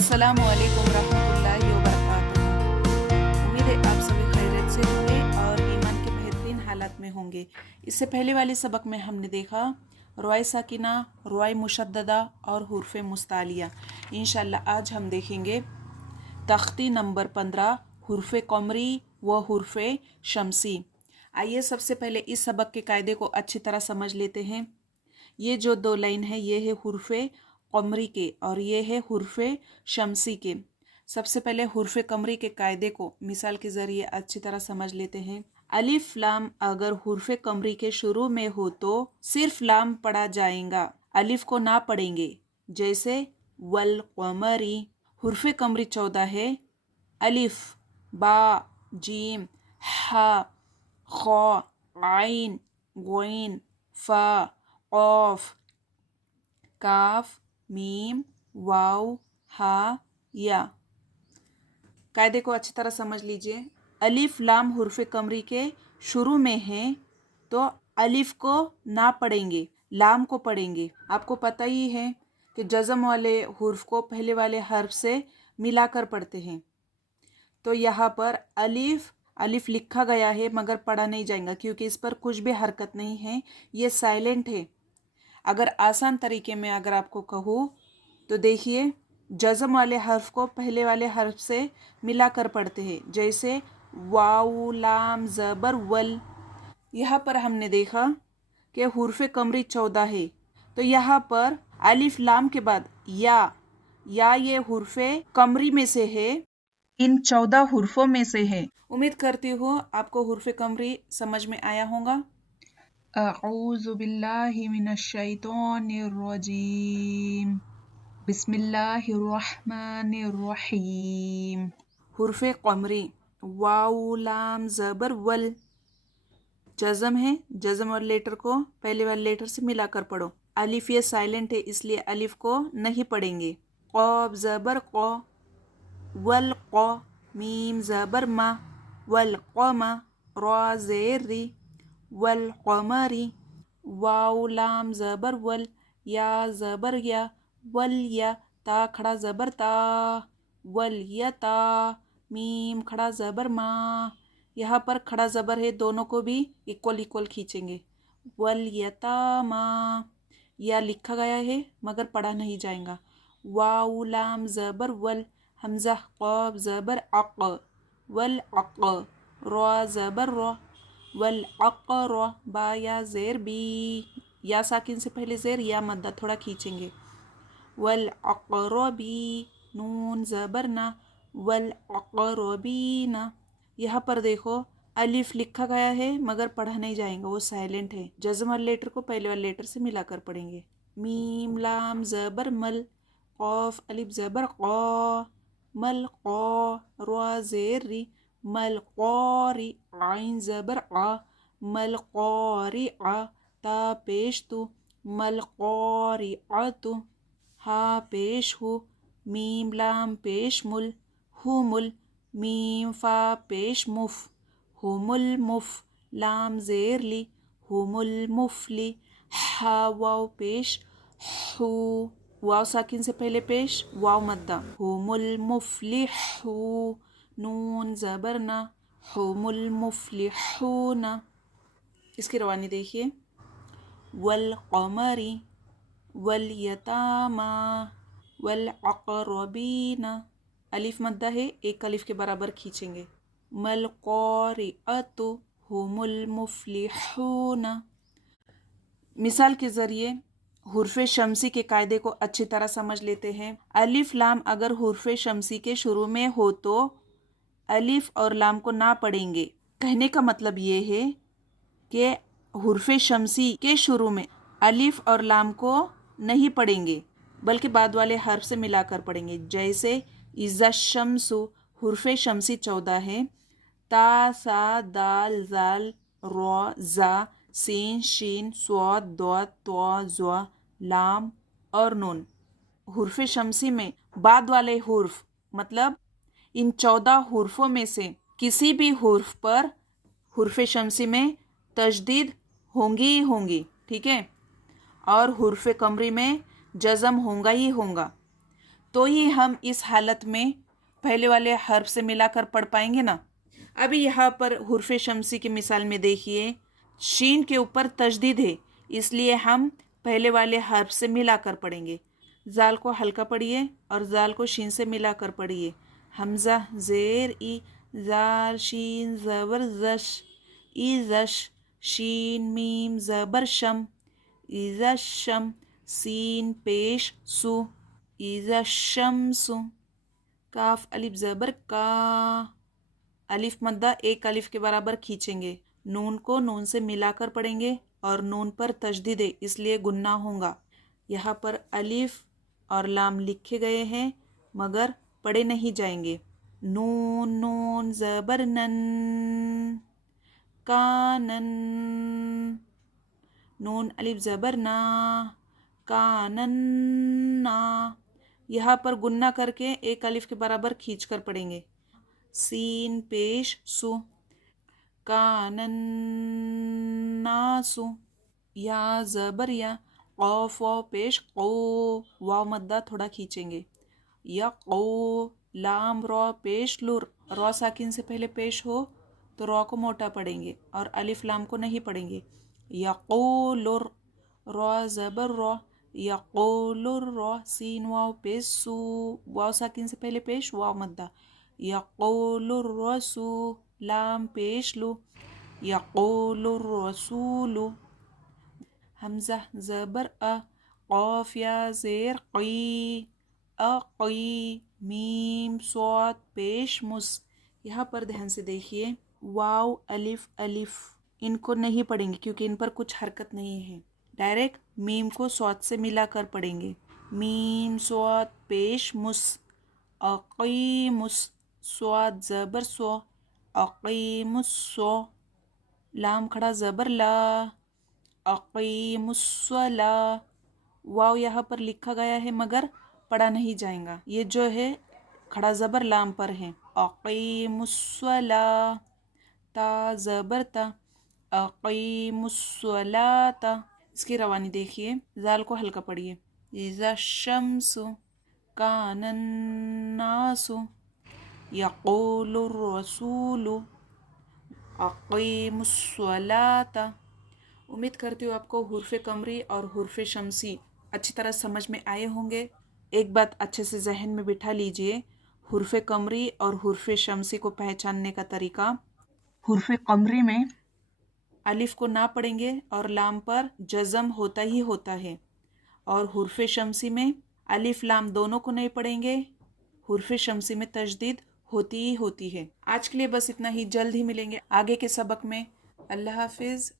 अस्सलामु अलैकुम रहमतुल्लाहि व बरकातुहू। उम्मीद है आप सभी खैरियत से होंगे और ईमान के बेहतरीन हालात में होंगे। इससे पहले वाले सबक में हमने देखा रुआई साकिना, रुआई मुशद्ददा और हुर्फ मुस्तालिया। इंशाअल्लाह आज हम देखेंगे तख्ती नंबर 15 हुर्फ कमरी व हुर्फ शमसी। आइए सबसे पहले इस सबक के कायदे को अच्छी तरह समझ लेते हैं। ये जो दो लाइन है ये है हुर्फ कमरी के और ये है हुर्फ शमसी के। सबसे पहले हुर्फ कमरी के कायदे को मिसाल के ज़रिए अच्छी तरह समझ लेते हैं। अलिफ लाम अगर हुर्फ कमरी के शुरू में हो तो सिर्फ लाम पढ़ा जाएगा, अलिफ को ना पढ़ेंगे। जैसे वल कमरी। हुर्फ कमरी 14 है। अलिफ, बा, जीम, हा, खा, आइन, गोइन, फा, ऑफ, काफ, मीम, वाव, हा, या। कायदे को अच्छी तरह समझ लीजिए। अलिफ लाम हुर्फ कमरी के शुरू में है तो अलिफ को ना पढ़ेंगे, लाम को पढ़ेंगे। आपको पता ही है कि जज़म वाले हुर्फ को पहले वाले हर्फ से मिलाकर पढ़ते हैं। तो यहाँ पर अलिफ लिखा गया है मगर पढ़ा नहीं जाएगा क्योंकि इस पर कुछ भी हरकत नहीं है, ये साइलेंट है। अगर आसान तरीके में अगर आपको कहूँ तो देखिए जज़म वाले हर्फ को पहले वाले हर्फ से मिलाकर पढ़ते हैं। जैसे वाउ लाम ज़बर वल। यहाँ पर हमने देखा कि हुर्फ कमरी 14 है तो यहाँ पर अलिफ लाम के बाद या ये हुर्फ कमरी में से है, इन 14 हुर्फों में से है। उम्मीद करती हूँ आपको हुर्फ कमरी समझ में आया होगा। अऊज़ु बिल्लाहि मिनश शैतानिर रजीम। बिस्मिल्लाहिर्रहमानिर्रहीम। हुर्फ कमरी वाउ लाम ज़बर वल। जज़म है, जज़म और लेटर को पहले वाले लेटर से मिलाकर पढ़ो। अलिफ ये साइलेंट है इसलिए अलिफ को नहीं पढ़ेंगे। क़ाफ ज़बर क़ा, वल क़ा, मीम ज़बर मा, वल क़मा, रा ज़ेर री, वल क़मरी, वाउ लाम ज़बर वल, या ज़बर या, वल या, ता खड़ा ज़बर ता, वल या ता, मीम खड़ा ज़बर मा। यहाँ पर खड़ा ज़बर है, दोनों को भी इक्वल खींचेंगे। वल यतामा, या लिखा गया है मगर पढ़ा नहीं जाएगा। वाउ लाम ज़बर वल, हमज़ा क़ाफ ज़बर अक़, वल अक़, रा ज़बर रा, वल अक़रा, बा या ज़ेर बी, या साकिन से पहले ज़ेर या मद्दा थोड़ा खींचेंगे। वल अक़रबी, नून ज़बर ना, वल अक़रबीना। यहाँ पर देखो अलिफ लिखा गया है मगर पढ़ा नहीं जाएगा, वो साइलेंट है। जज़म वाले लेटर को पहले वाले लेटर से मिलाकर पढ़ेंगे। मीम लाम ज़बर मल, क़ाफ अलिफ ज़बर क़ा, मल क़ा, रा ज़ेर री, मल क़ारी, आइन ज़बर आ, मल क़ारिआ, ता पेश तु, मल क़ारिअतु, हा पेश हु, मीम लाम पेश मुल, हुमुल, मीम फा पेश मुफ, हुमुल मुफ, लाम ज़ेर ली, हुमुल मुफली, हा वाव पेश हु, वाव साकिन से पहले पेश, वाव मद्दा, हुमुल मुफलिहू, नून ज़बर ना, हुमुल मुफलिहूना। इसकी रवानी देखिए। वल क़मरी, वल यतामा, वल अक़रबीना। अलिफ मद्दा है, एक अलिफ के बराबर खींचेंगे। मल क़ारिअतु हुमुल मुफलिहूना। मिसाल के ज़रिए हुर्फ शमसी के कायदे को अच्छी तरह समझ लेते हैं। अलिफ लाम अगर हुर्फ शमसी के शुरू में हो तो अलिफ और लाम को ना पढ़ेंगे। कहने का मतलब ये है कि हुर्फ शमसी के शुरू में अलिफ और लाम को नहीं पढ़ेंगे बल्कि बाद वाले हर्फ से मिलाकर पढ़ेंगे। जैसे इज़्ज़ा शम्सु, हुर्फ शमसी 14 है। ता सा दाल जाल रा जा, सीन शीन, स्वाद दौत तौ ज़ा, लाम और नून। हुर्फ शमसी में बाद वाले हुर्फ मतलब इन 14 हुर्फों में से किसी भी हुर्फ पर हुर्फ शमसी में तजदीद होंगी ही होंगी, ठीक है। और हुर्फ कमरी में जज़म होगा ही होगा। तो ही हम इस हालत में पहले वाले हर्फ से मिलाकर पढ़ पाएंगे ना। अभी यहाँ पर हुर्फ शमसी की मिसाल में देखिए, शीन के ऊपर तशदीद है, इसलिए हम पहले वाले हर्फ से मिलाकर पढ़ेंगे। जाल को हल्का पढ़िए और जाल को शीन से मिलाकर पढ़िए। हमजा ज़ेर ई, ज़ार शीन ज़बर ज़श, ई ज़श, शीन मीम ज़बर शम, इज़ा शम, सीन पेश सु, इज़ा शम्सु। काफ अलिफ ज़बर का, अलिफ मद्दा एक अलिफ के बराबर खींचेंगे। नून को नून से मिलाकर पढ़ेंगे और नून पर तशदीद है, इसलिए गुन्ना होगा। यहाँ पर अलिफ और लाम लिखे गए हैं मगर पढ़े नहीं जाएंगे। नून नून ज़बर नन, कानन, नून अलिफ ज़बर ना, कानन ना। यहाँ पर गुन्ना करके एक अलिफ के बराबर खींच कर पढ़ेंगे। सीन पेश सु, कानन नासु। या ज़बर या, कौफ वाव पेश को, वाव मद्दा थोड़ा खींचेंगे। या को, लाम रॉ पेश लुर, रॉ साकिन से पहले पेश हो तो रॉ को मोटा पढ़ेंगे और अलिफ लाम को नहीं पढ़ेंगे। यक़ूलुर, रॉ ज़बर रॉ, यक़ूलुर रॉ, सीन वाव पेश सु, वाव साकिन से पहले पेश, वाव मद्दा। यक़ूलुर रसू, लाम पेश लु, यक़ूलुर रसूलु। हमज़ा ज़बर अ, क़ाफ या ज़ेर क़ी, अक़ी, मीम स्वाद पेश मुस। यहाँ पर ध्यान से देखिए, वाव अलिफ अलिफ इनको नहीं पढ़ेंगे क्योंकि इन पर कुछ हरकत नहीं है। डायरेक्ट मीम को स्वाद से मिलाकर पढ़ेंगे। मीम स्वाद पेश मुस, अक़ीमुस, स्वाद ज़बर सो, अक़ीमुस्सो, लाम खड़ा ज़बर ला, अक़ीमुस्सला। वाव यहाँ पर लिखा गया है मगर पढ़ा नहीं जाएगा, ये जो है खड़ा ज़बर लाम पर है। अक़ीमुस्सला, ता ज़बर ता, अक़ीमुस्सलाता। इसकी रवानी देखिए, जाल को हल्का पढ़िए। इज़ा शम्सु, कानन नासु, यक़ूलुर रसूलु, अक़ीमुस्सलाता। उम्मीद करती हूँ आपको हुर्फ़े कमरी और हुर्फ़े शमसी अच्छी तरह समझ में आए होंगे। एक बात अच्छे से जहन में बिठा लीजिए, हुर्फ़े कमरी और हुर्फ़े शमसी को पहचानने का तरीका। हुर्फ़े कमरी में अलिफ को ना पढ़ेंगे और लाम पर जज़म होता ही होता है, और हुर्फ़े शमसी में अलिफ लाम दोनों को नहीं पढ़ेंगे, हुर्फ़े शमसी में तशदीद होती ही होती है। आज के लिए बस इतना ही, जल्द ही मिलेंगे आगे के सबक में। अल्लाह हाफिज़।